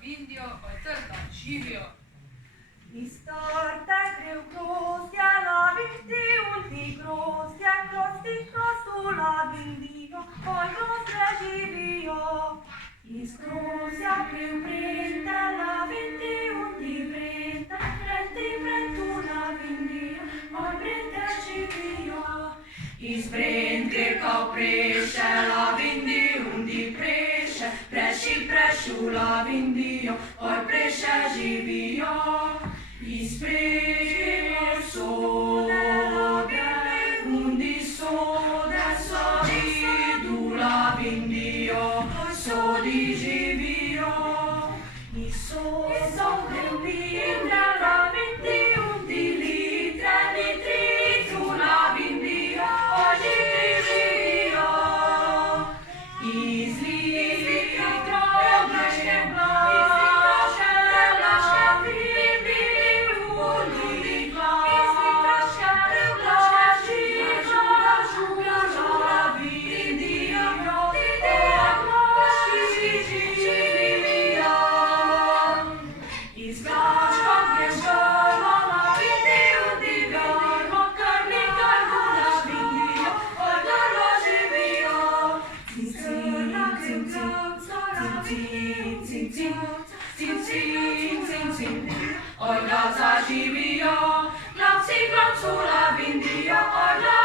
Vindio, oiterda, živio. Istorta greu grostia la vinti grostia, crostula vindio, poi grostia živio. Is grostia greu prenta la vinti prenta, prentula vindio, poi prenta živio. Is prente kao preše la vinti preše, prešula vindio, oj preše živio. Is premo sode, undi sode, sodi dula vindio, sodi živio. Is sode vinda la vinti litra, litri dula vindio, oj živio. Is Oi, la živio, la si sulla vindio, oi la